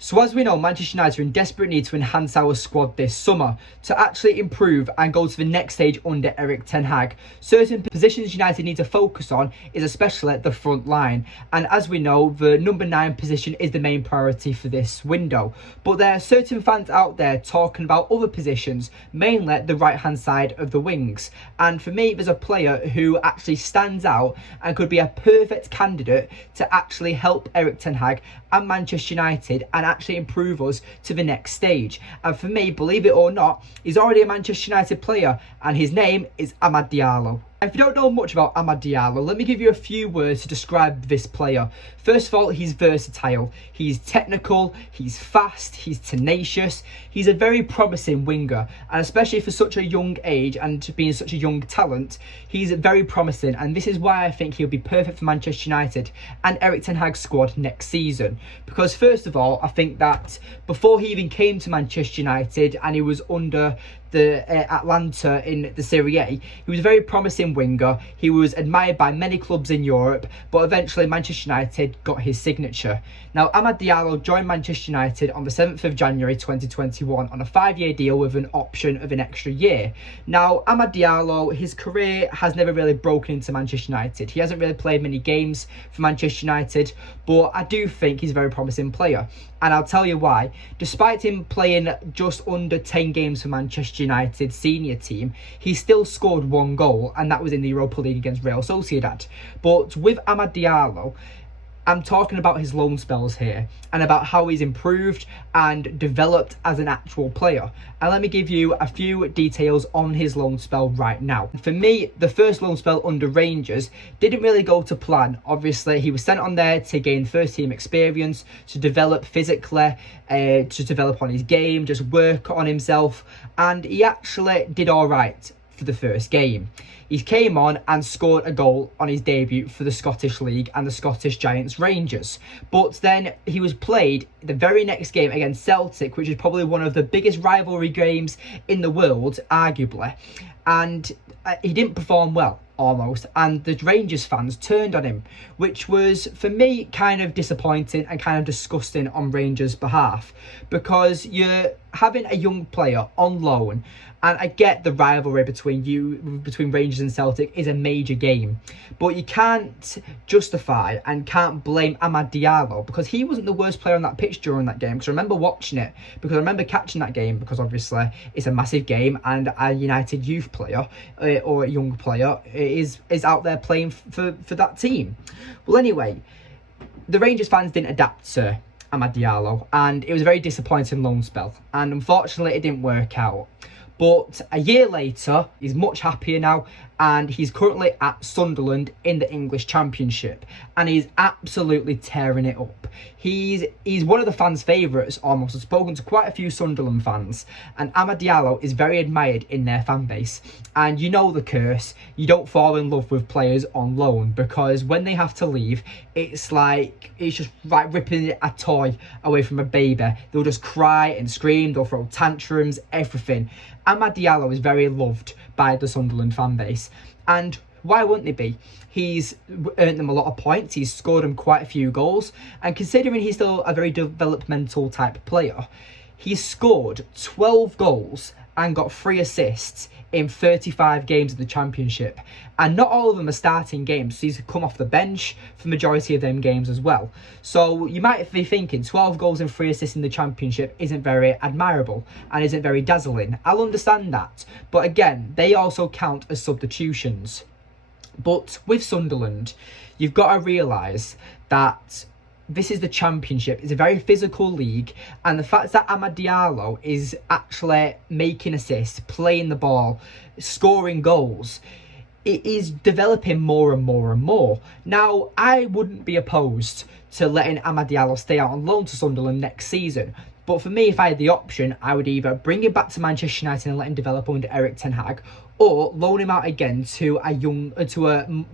So as we know, Manchester United are in desperate need to enhance our squad this summer to actually improve and go to the next stage under Erik ten Hag. Certain positions United need to focus on is especially the front line. And as we know, the number 9 position is the main priority for this window. But there are certain fans out there talking about other positions, mainly the right hand side of the wings. And for me, there's a player who actually stands out and could be a perfect candidate to actually help Erik ten Hag and Manchester United and actually improve us to the next stage. And for me, believe it or not, he's already a Manchester United player, and his name is Amad Diallo. If you don't know much about Amad Diallo, let me give you a few words to describe this player. First of all, he's versatile, he's technical, he's fast, he's tenacious, he's a very promising winger, and especially for such a young age and being such a young talent, he's very promising, and this is why I think he'll be perfect for Manchester United and Erik ten Hag's squad next season. Because first of all, I think that before he even came to Manchester United and he was under the Atlanta in the Serie A, he was a very promising winger. He was admired by many clubs in Europe, but eventually Manchester United got his signature. Now, Amad Diallo joined Manchester United on the 7th of January 2021 on a 5-year deal with an option of an extra year. Now, Amad Diallo, his career has never really broken into Manchester United. He hasn't really played many games for Manchester United, but I do think he's a very promising player. And I'll tell you why. Despite him playing just under 10 games for Manchester United senior team, he still scored 1 goal, and that was in the Europa League against Real Sociedad. But with Amad Diallo, I'm talking about his loan spells here and about how he's improved and developed as an actual player. And let me give you a few details on his loan spell right now. For me, the first loan spell under Rangers didn't really go to plan. Obviously, he was sent on there to gain first team experience, to develop physically, to develop on his game, just work on himself. And he actually did all right for the first game. He came on and scored a goal on his debut for the Scottish League and the Scottish Giants Rangers. But then he was played the very next game against Celtic, which is probably one of the biggest rivalry games in the world, arguably. And he didn't perform well, almost, and the Rangers fans turned on him, which was, for me, kind of disappointing and kind of disgusting on Rangers' behalf, because you're having a young player on loan, and I get the rivalry between Rangers and Celtic is a major game, but you can't justify and can't blame Amad Diallo, because he wasn't the worst player on that pitch during that game. Because I remember watching it, because I remember catching that game, because obviously it's a massive game, and a United youth player or a young player is out there playing for that team. Well, anyway, the Rangers fans didn't adapt to Amad Diallo, and it was a very disappointing loan spell, and unfortunately it didn't work out. But a year later, he's much happier now, and he's currently at Sunderland in the English Championship, and he's absolutely tearing it up. He's one of the fans' favourites almost. I've spoken to quite a few Sunderland fans, and Amad Diallo is very admired in their fan base. And you know the curse, you don't fall in love with players on loan, because when they have to leave, it's just like ripping a toy away from a baby. They'll just cry and scream, they'll throw tantrums, everything. Amad Diallo is very loved by the Sunderland fan base, and why wouldn't he be? He's earned them a lot of points, he's scored them quite a few goals, and considering he's still a very developmental type player, he's scored 12 goals and got 3 assists in 35 games of the Championship, and not all of them are starting games, so he's come off the bench for the majority of them games as well. So you might be thinking 12 goals and 3 assists in the Championship isn't very admirable and isn't very dazzling. I'll understand that, but again, they also count as substitutions. But with Sunderland, you've got to realise that this is the Championship. It's a very physical league, and the fact that Amad Diallo is actually making assists, playing the ball, scoring goals, it is developing more and more and more. Now, I wouldn't be opposed to letting Amad Diallo stay out on loan to Sunderland next season, But for me, if I had the option, I would either bring him back to Manchester United and let him develop under Erik ten Hag, or loan him out again to a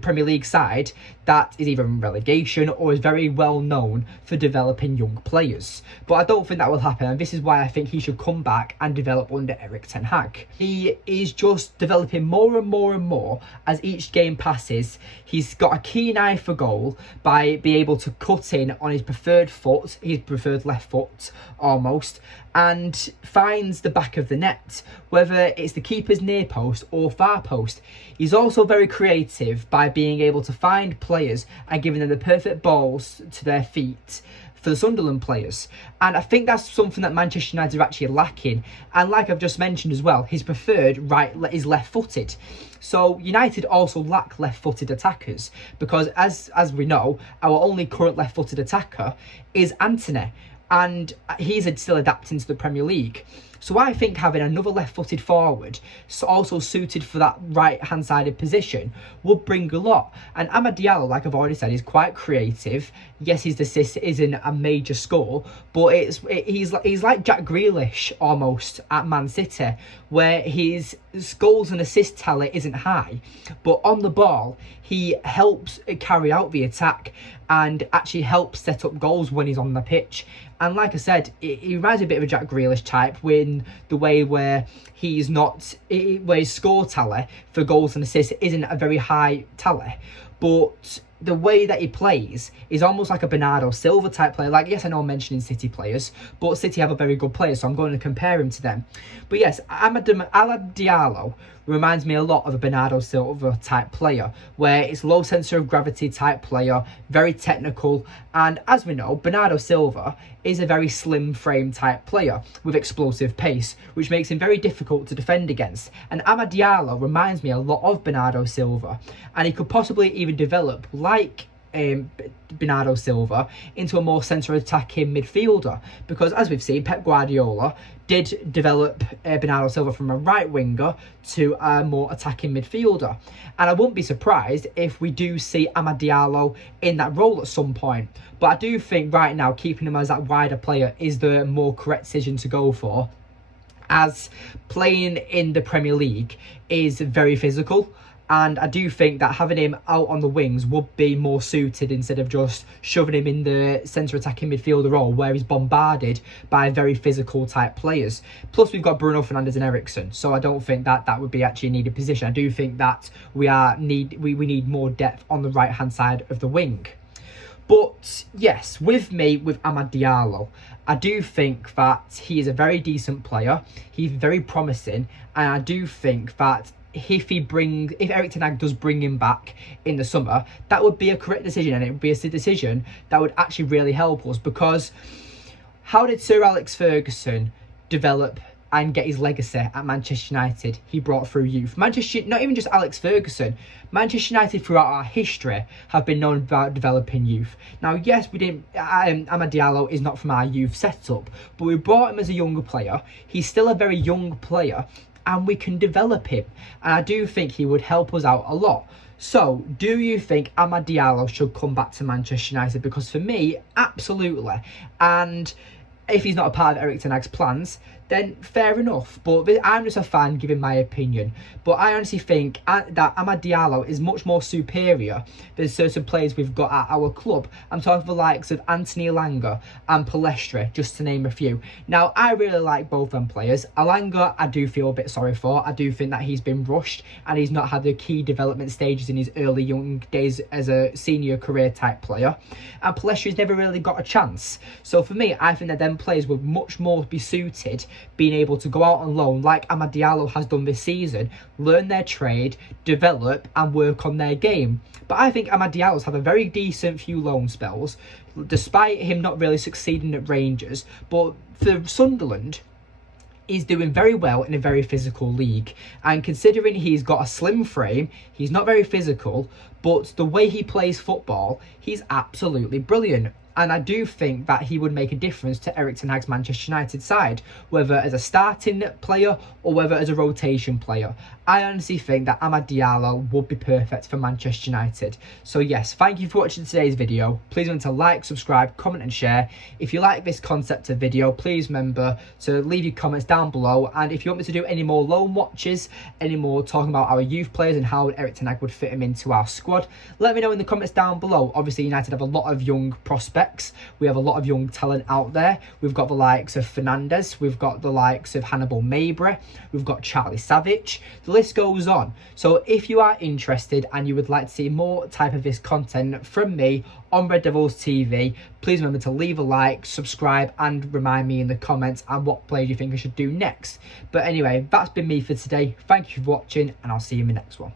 Premier League side that is either in relegation or is very well known for developing young players. But I don't think that will happen, and this is why I think he should come back and develop under Erik ten Hag. He is just developing more and more and more as each game passes. He's got a keen eye for goal by being able to cut in on his preferred foot, his preferred left foot almost, and finds the back of the net, whether it's the keeper's near post or far post. He's also very creative by being able to find players and giving them the perfect balls to their feet for the Sunderland players. And I think that's something that Manchester United are actually lacking. And like I've just mentioned as well, his preferred right is left-footed. So United also lack left-footed attackers, because as we know, our only current left-footed attacker is Anthony, and he's still adapting to the Premier League. So I think having another left-footed forward, also suited for that right-hand-sided position, would bring a lot. And Amad Diallo, like I've already said, is quite creative. Yes, his assist isn't a major score, but he's like Jack Grealish almost at Man City, where his goals and assist tally isn't high, but on the ball, he helps carry out the attack and actually helps set up goals when he's on the pitch. And like I said, he reminds me a bit of a Jack Grealish type in the way where he's not, where his score tally for goals and assists isn't a very high tally, but the way that he plays is almost like a Bernardo Silva type player. Like, yes, I know I'm mentioning City players, but City have a very good player, so I'm going to compare him to them. But yes, Amad Diallo reminds me a lot of a Bernardo Silva type player, where it's low centre of gravity type player, very technical. And as we know, Bernardo Silva is a very slim frame type player with explosive pace, which makes him very difficult to defend against. And Amad Diallo reminds me a lot of Bernardo Silva, and he could possibly even develop like Bernardo Silva into a more centre attacking midfielder, because as we've seen, Pep Guardiola did develop Bernardo Silva from a right winger to a more attacking midfielder, and I wouldn't be surprised if we do see Amad Diallo in that role at some point. But I do think right now keeping him as that wider player is the more correct decision to go for, as playing in the Premier League is very physical. And I do think that having him out on the wings would be more suited, instead of just shoving him in the centre attacking midfielder role where he's bombarded by very physical type players. Plus we've got Bruno Fernandes and Eriksen, so I don't think that would be actually a needed position. I do think that we need more depth on the right hand side of the wing. But yes, with Amad Diallo, I do think that he is a very decent player. He's very promising, and I do think that if Erik ten Hag does bring him back in the summer, that would be a correct decision, and it would be a decision that would actually really help us. Because how did Sir Alex Ferguson develop and get his legacy at Manchester United? He brought through youth. Manchester, not even just Alex Ferguson, Manchester United throughout our history have been known about developing youth. Now, yes, we didn't. Amad Diallo is not from our youth setup, but we brought him as a younger player. He's still a very young player, and we can develop him, and I do think he would help us out a lot. So, do you think Amad Diallo should come back to Manchester United? Because for me, absolutely. And if he's not a part of Erik ten Hag's plans, then fair enough. But I'm just a fan giving my opinion. But I honestly think that Amad Diallo is much more superior than certain players we've got at our club. I'm talking of the likes of Anthony Elanga and Palestra, just to name a few. Now, I really like both them players. Elanga, I do feel a bit sorry for. I do think that he's been rushed and he's not had the key development stages in his early young days as a senior career type player. And Palestra's never really got a chance. So for me, I think that them players would much more be suited being able to go out on loan like Amad Diallo has done this season, learn their trade, develop and work on their game. But I think Amad Diallo's had a very decent few loan spells, despite him not really succeeding at Rangers. But for Sunderland, he's doing very well in a very physical league. And considering he's got a slim frame, he's not very physical, but the way he plays football, he's absolutely brilliant. And I do think that he would make a difference to Erik ten Hag's Manchester United side, whether as a starting player or whether as a rotation player. I honestly think that Amad Diallo would be perfect for Manchester United. So yes, thank you for watching today's video. Please remember to like, subscribe, comment and share. If you like this concept of video, please remember to leave your comments down below. And if you want me to do any more loan watches, any more talking about our youth players and how Erik ten Hag would fit him into our squad, let me know in the comments down below. Obviously, United have a lot of young prospects. We have a lot of young talent out there. We've got the likes of Fernandes. We've got the likes of Hannibal Mabry. We've got Charlie Savage. The list goes on. So if you are interested and you would like to see more type of this content from me on Red Devils TV, please remember to leave a like, subscribe and remind me in the comments and what plays you think I should do next. But anyway, that's been me for today. Thank you for watching and I'll see you in the next one.